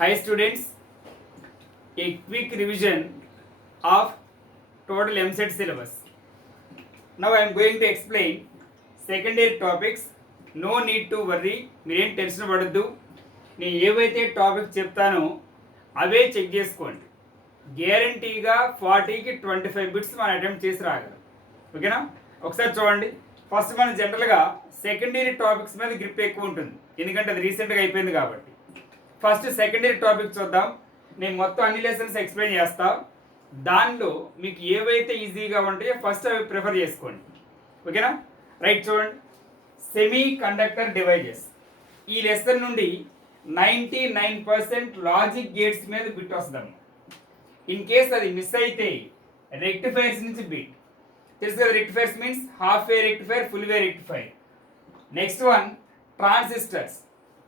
Hi students, a quick revision of total MSET syllabus. Now I am going to explain secondary topics. No need to worry, మీరేం tension పడద్దు. నేను ఏవైతే topic చెప్తానో అవే check చేసుకోండి. గ్యారంటీగా 40కి 25 bits మనం attempt చేసి రాగలం. ఓకేనా? ఒకసారి చూడండి. ఫస్ట్ మనం జనరల్గా సెకండరీ టాపిక్స్ మీద గ్రిప్ ఎక్కువ ఉంటుంది, ఎందుకంటే అది రీసెంట్గా అయిపోయింది కాబట్టి. ఫస్ట్ సెకండరీ టాపిక్ చూద్దాం. నేను మొత్తం అన్ని లెసన్స్ ఎక్స్ప్లెయిన్ చేస్తా. దానిలో మీకు ఏవైతే ఈజీగా ఉంటాయో ఫస్ట్ అవి ప్రిఫర్ చేసుకోండి. ఓకేనా? రైట్, చూడండి. Semi conductor devices. ఈ లెసన్ నుండి 99% లాజిక్ గేట్స్ మీద బిట్ వస్తాం. ఇన్ కేస్ అది మిస్ అయితే రెక్టిఫైర్స్ నుంచి బిట్ తెలుసు కదా. రెక్టిఫైర్స్ మీన్స్ హాఫ్ వే రెక్టిఫైర్, ఫుల్ వే rectifier. Next one transistors.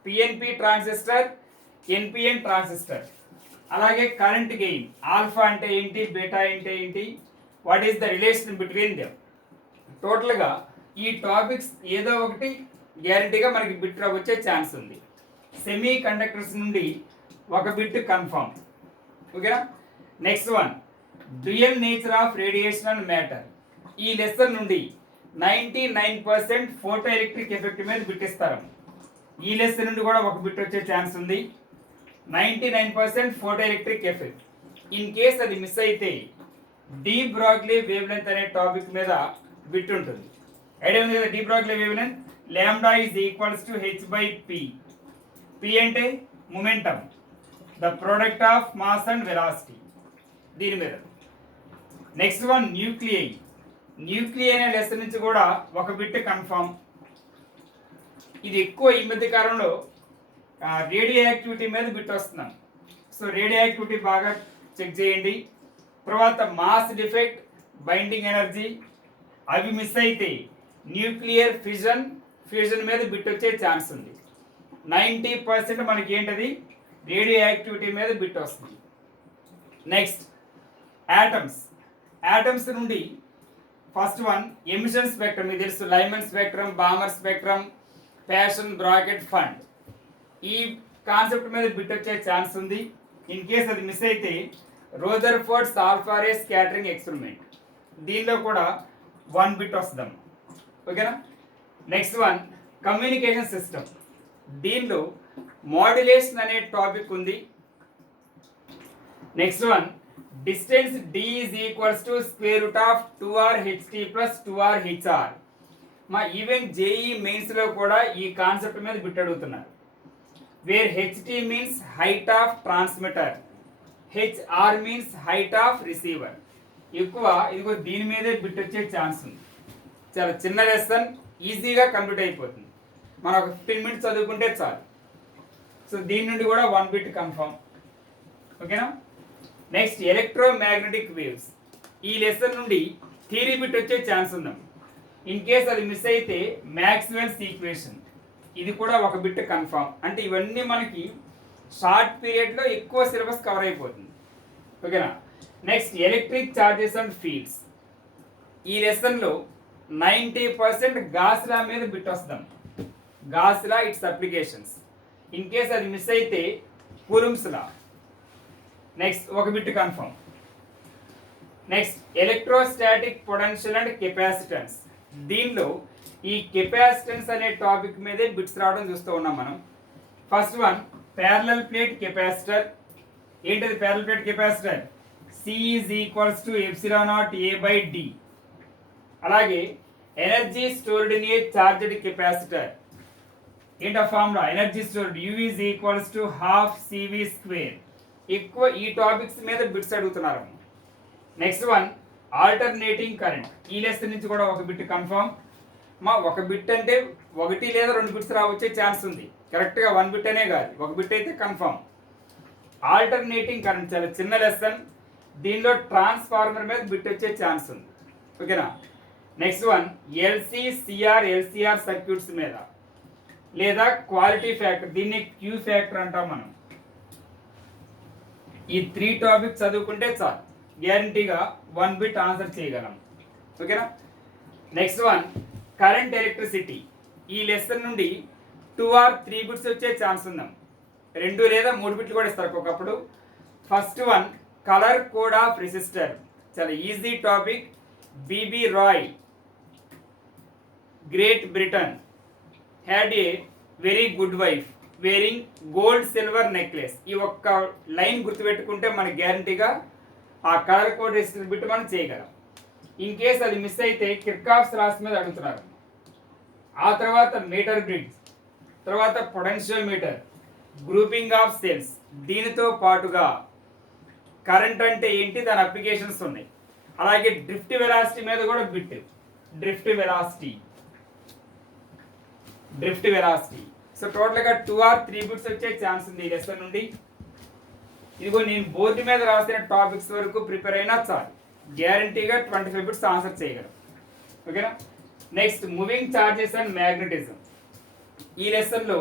PNP transistor, NPN transistor. అలాగే కరెంట్ గెయిన్, ఆల్ఫా అంటే ఏంటి, బీటా అంటే ఏంటి, what is the relation between them. టోటల్గా ఈ టాపిక్స్ ఏదో ఒకటి గ్యారంటీగా మనకి బిట్ వచ్చే ఛాన్స్ ఉంది. సెమీ కండక్టర్స్ నుండి ఒక బిట్ కన్ఫర్మ్. ఓకేనా? Next one dual nature of radiation and matter. ఈ లెసన్ నుండి 99% ఫోటో ఎలక్ట్రిక్ ఎఫెక్ట్ మీద బిట్ ఇస్తారు. ఈ లెసన్ నుండి కూడా ఒక బిట్ వచ్చే ఛాన్స్ ఉంది. 99% photoelectric effect. In case అది మిస్ అయితే డి బ్రాగ్లీ వేవ్ లెంత్ అనే టాపిక్ మీద బిట్ ఉంటుంది. ఐడియా ఉంది కదా? De Broglie wavelength lambda is equals to h/p. p అంటే momentum, the product of mass and velocity. దీని మీద. Next one nuclei. న్యూక్లియై అనే లెసన్ నుంచి కూడా ఒక బిట్ కన్ఫర్మ్. ఇది ఎక్కువ ఈ మధ్య కాలంలో రేడియో యాక్టివిటీ మీద బిట్ వస్తున్నాం. సో రేడియో యాక్టివిటీ బాగా చెక్ చేయండి. తర్వాత మాస్ డిఫెక్ట్, బైండింగ్ ఎనర్జీ, అవి మిస్ అయితే న్యూక్లియర్ ఫ్యూజన్ మీద బిట్ వచ్చే ఛాన్స్ ఉంది. 90% మనకి ఏంటది రేడియో యాక్టివిటీ మీద బిట్ వస్తుంది. Next atoms. యాటమ్స్ నుండి ఫస్ట్ వన్ ఎమిషన్ స్పెక్ట్రమ్. మీకు తెలుసు, Lyman spectrum, Balmer spectrum, fashion bracket fund. ఈ కాన్సెప్ట్ మీద బిట్ వచ్చే ఛాన్స్ ఉంది. ఇన్ కేస్ అది మిస్ అయితే రోదర్ఫోర్డ్స్ ఆల్ఫా రే స్కాటరింగ్ ఎక్స్పెరిమెంట్. దీనిలో కూడా 1 బిట్ వస్తాం. ఓకేనా? Next one communication system. దీనిలో మాడ్యులేషన్ అనే టాపిక్ ఉంది. Next one distance d is equals to square root of 2rht plus 2rhr. మా ఈవెన్ జేఈ మెయిన్స్లో కూడా ఈ కాన్సెప్ట్ మీద బిట్ అడుగుతున్నారు. Where ht means height of transmitter, hr means height of receiver. ఎక్కువ ఇదిగో దీని మీదే బిట్ వచ్చే ఛాన్స్ ఉంది. చాలా చిన్న లెసన్, ఈజీగా కంప్లీట్ అయిపోతుంది. మనం ఒక 15 మినిట్స్ చదువుకుంటే చాలు. సో దీని నుండి కూడా 1 బిట్ కన్ఫర్మ్. ఓకేనా? Next electromagnetic waves. ఈ లెసన్ నుండి థియరీ బిట్ వచ్చే ఛాన్స్ ఉందాం. ఇన్ కేస్ అది మిస్ అయితే మ్యాక్స్వెల్స్ ఈక్వేషన్. ఇది కూడా ఒక బిట్ కన్ఫర్మ్. అంటే ఇవన్నీ మనకి షార్ట్ పీరియడ్లో ఎక్కువ సిలబస్ కవర్ అయిపోతుంది. ఓకేనా? Next electric charges and fields. ఈ లెసన్లో 90% గాస్లా మీద బిట్ వస్తాం. గాస్లా, ఇట్స్ అప్లికేషన్స్. ఇన్ కేస్ అది మిస్ అయితే కూలుంబ్స్ లా. నెక్స్ట్ ఒక bit confirm. Next electrostatic potential and capacitance. దీనిలో ఈ కెపాసిటెన్స్ అనే టాపిక్ మీదే బిట్స్ రావడం చూస్తూ ఉన్నాం మనం. First one parallel plate capacitor. ఏంటది parallel plate capacitor? C is equals to ε0A/d. అలాగే energy stored in a charged capacitor. ఏంటో formula? Energy stored U is equals to ½ CV². ఎక్కువ ఈ టాపిక్స్ మీద బిట్స్ అడుగుతున్నారు. Next one alternating current. ఈ lesson నుంచి కూడా ఒక బిట్ కన్ఫర్మ్. మా ఒక బిట్ అంటే 1 లేదా 2 బిట్స్ రావచ్చే ఛాన్స్ ఉంది. కరెక్ట్గా 1 బిట్ అనే కాదు, ఒక బిట్ అయితే కన్ఫర్మ్. ఆల్టర్నేటింగ్ కరెంట్ చాలా చిన్న లెసన్. దీనిలో ట్రాన్స్ఫార్మర్ మీద బిట్ వచ్చే ఛాన్స్ ఉంది. ఓకేనా? నెక్స్ట్ వన్ LCR సర్క్యూట్స్ మీద, లేదా క్వాలిటీ ఫ్యాక్టర్. దీన్ని క్యూ ఫ్యాక్టర్ అంటాం మనం. ఈ 3 టాపిక్స్ చదువుకుంటే చాలు, గ్యారంటీగా 1 బిట్ ఆన్సర్ చేయగలం. ఓకేనా? Next one current electricity. ఈ లెసన్ నుండి 2 or 3 బిట్స్ వచ్చే ఛాన్స్ ఉందాం. 2 లేదా 3 బిట్లు కూడా ఇస్తారు ఒకప్పుడు. First one colour code of resistor, చాలా easy topic. B B Roy, Great Britain, had a very good wife wearing gold silver necklace. ఈ ఒక్క లైన్ గుర్తుపెట్టుకుంటే మనకి గ్యారంటీగా ఆ కలర్ కోడ్ రెసిస్టర్ బిట్ మనం చేయగలం. ఇన్ కేస్ అది మిస్ అయితే కిర్కాఫ్స్ లాస్ మీద అడుగుతున్నారు. ఆ తర్వాత మీటర్ గ్రిడ్స్, తర్వాత potential meter, grouping of cells. దీనితో పాటుగా కరెంట్ అంటే ఏంటి, దాని అప్లికేషన్స్ ఉన్నాయి. అలాగే డ్రిఫ్ట్ వెలాసిటీ మీద కూడా బిట్. Drift velocity. సో టోటల్గా 2 or 3 బిట్స్ వచ్చే ఛాన్స్ ఉంది ఈ లెసన్ నుండి. ఇదిగో నేను బోర్డు మీద రాసిన టాపిక్స్ వరకు ప్రిపేర్ అయినా చాలు, గ్యారంటీగా 25 బిట్స్ ఆన్సర్ చేయగలం. ఓకేనా. Next moving charges and magnetism. ఈ లెసన్లో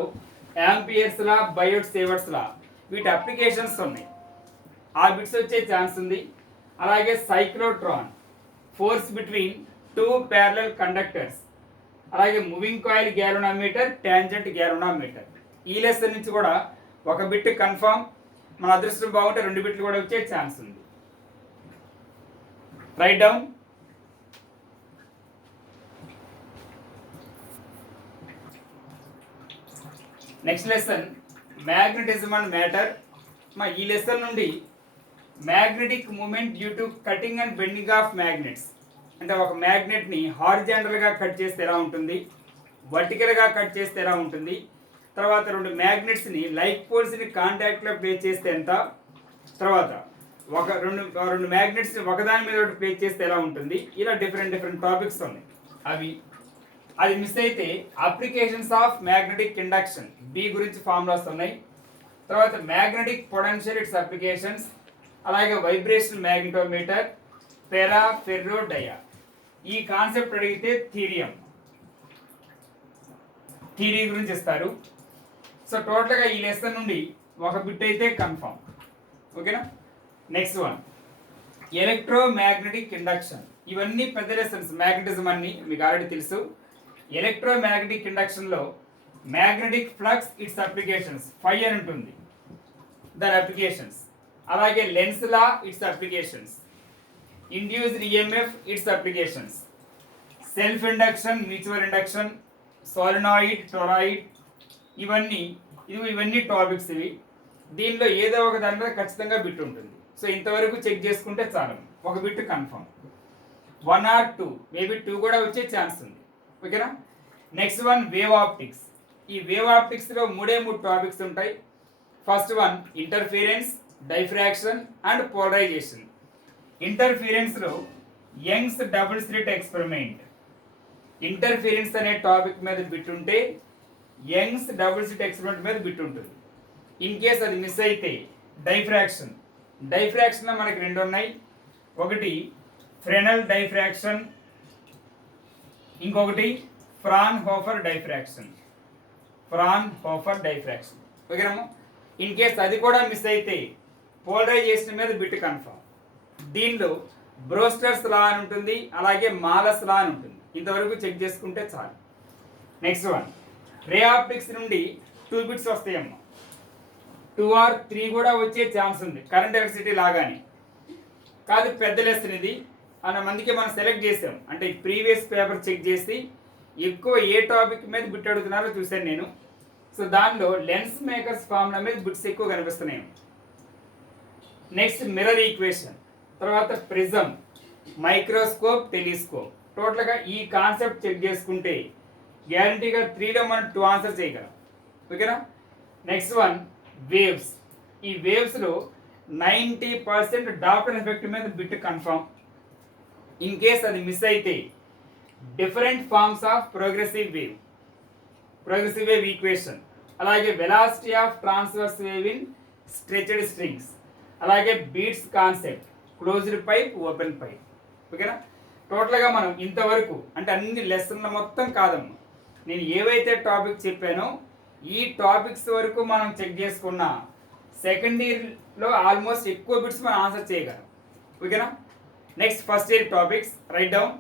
యాంపియర్స్ లా, బయోట్ సేవర్స్ లా, వీటి అప్లికేషన్స్ ఉన్నాయి. ఆ బిట్స్ వచ్చే ఛాన్స్ ఉంది. అలాగే cyclotron, force between 2 parallel conductors, అలాగే మూవింగ్ కాయిల్ గ్యాలోనామీటర్, ట్యాంజెంట్ గ్యాలోనామీటర్. ఈ లెసన్ నుంచి కూడా ఒక బిట్ కన్ఫర్మ్. మన అదృష్టం బాగుంటే 2 బిట్లు కూడా వచ్చే ఛాన్స్ ఉంది. Write down. Next lesson magnetism and matter. ఈ లెసన్ నుండి magnetic moment due to cutting and bending of magnets, అంటే ఒక మ్యాగ్నెట్ని హారిజాంటల్గా కట్ చేస్తే ఎలా ఉంటుంది, వర్టికల్గా కట్ చేస్తే ఎలా ఉంటుంది, తర్వాత 2 మ్యాగ్నెట్స్ని లైక్ పోల్స్ని కాంటాక్ట్లో ప్లేస్ చేస్తే ఎంత, తర్వాత రెండు మ్యాగ్నెట్స్ని ఒకదాని మీద ఒకటి ప్లేస్ చేస్తే ఎలా ఉంటుంది. ఇలా డిఫరెంట్ టాపిక్స్ ఉన్నాయి. అది మిస్ అయితే applications of magnetic induction, B గురించి ఫార్ములాస్ ఉన్నాయి. తర్వాత మ్యాగ్నెటిక్ పొటెన్షియల్, ఇట్స్ అప్లికేషన్స్, అలాగే vibration magnetometer, para ferro dia. ఈ కాన్సెప్ట్ అడిగితే థియరీ గురించి ఇస్తారు. సో టోటల్గా ఈ లెసన్ నుండి ఒక బిట్ అయితే కన్ఫర్మ్. ఓకేనా. Next one electromagnetic induction. ఇవన్నీ పెద్ద లెసన్స్. మ్యాగ్నెటిజం అన్ని మీకు ఆల్రెడీ తెలుసు. ఎలక్ట్రోమాగ్నెటిక్ ఇండక్షన్లో magnetic flux, its applications, phi అని ఉంటుంది దాని అప్లికేషన్స్. అలాగే Lenz law, its applications. Induced EMF, its applications. Self induction, mutual induction, solenoid, toroid, ఇవన్నీ టాపిక్స్. దీనిలో ఏదో ఒక దాని మీద ఖచ్చితంగా బిట్ ఉంటుంది. సో ఇంతవరకు చెక్ చేసుకుంటే చాలు, ఒక బిట్ కన్ఫర్మ్. 1 or 2, మేబీ 2 కూడా వచ్చే ఛాన్స్ ఉంది. ఓకేనా. Next one wave optics. ఈ వేవ్ ఆప్టిక్స్లో 3 టాపిక్స్ ఉంటాయి. First one interference, diffraction and polarisation. ఇంటర్ఫిరెన్స్లో యంగ్స్ డబుల్ స్లిట్ ఎక్స్పెరిమెంట్. ఇంటర్ఫిరెన్స్ అనే టాపిక్ మీద బిట్ ఉంటే యంగ్స్ డబుల్ స్లిట్ ఎక్స్పెరిమెంట్ మీద బిట్ ఉంటుంది. ఇన్ కేస్ అది మిస్ అయితే డైఫ్రాక్షన్లో మనకి 2 ఉన్నాయి. ఒకటి ఫ్రెనెల్ డైఫ్రాక్షన్, ఇంకొకటి ఫ్రాన్హోఫర్ డైఫ్రాక్షన్. ఓకేనమ్మా. ఇన్ కేస్ అది కూడా మిస్ అయితే పోలరైజేషన్ మీద బిట్ కన్ఫర్మ్. దీనిలో బ్రోస్టర్స్ లా అని ఉంటుంది, అలాగే మాలస్ లా అని ఉంటుంది. ఇంతవరకు చెక్ చేసుకుంటే చాలు. నెక్స్ట్ వన్ రే ఆప్టిక్స్ నుండి 2 బిట్స్ వస్తాయమ్మా. 2 or 3 కూడా వచ్చే ఛాన్స్ ఉంది, కరెంట్ ఎలక్ట్రిసిటీ లాగానే కాదు. పెద్ద లెసన్ ఇది. మందికి మనం సెలెక్ట్ చేసాం, అంటే ప్రీవియస్ పేపర్ చెక్ చేసి ఎక్కువ ఏ టాపిక్ మీద బిట్ అడుగుతున్నారో చూశాను నేను. సో దానిలో లెన్స్ మేకర్స్ ఫార్ములా మీద బిట్స్ ఎక్కువ కనిపిస్తున్నాయి. నెక్స్ట్ మిర్రర్ ఈక్వేషన్, తర్వాత ప్రిజం, మైక్రోస్కోప్, టెలిస్కోప్. టోటల్గా ఈ కాన్సెప్ట్ చెక్ చేసుకుంటే గ్యారంటీగా 3లో మనం 2 ఆన్సర్ చేయగలం. ఓకేనా. Next one waves. ఈ వేవ్స్లో 90% డాప్లర్ ఎఫెక్ట్ మీద బిట్ కన్ఫర్మ్. ఇన్ కేస్ అది మిస్ అయితే different forms of progressive wave equation, అలాగే velocity of transverse wave in stretched strings, అలాగే beats concept, closed pipe, open pipe. ఓకేనా. టోటల్గా మనం ఇంతవరకు అంటే అన్ని లెసన్ల మొత్తం కాదమ్మా, నేను ఏవైతే టాపిక్ చెప్పానో ఈ టాపిక్స్ వరకు మనం చెక్ చేసుకున్న సెకండ్ ఇయర్లో ఆల్మోస్ట్ ఎక్కువ బిట్స్ మనం ఆన్సర్ చేయగలం. ఓకేనా. Next first year topics right down.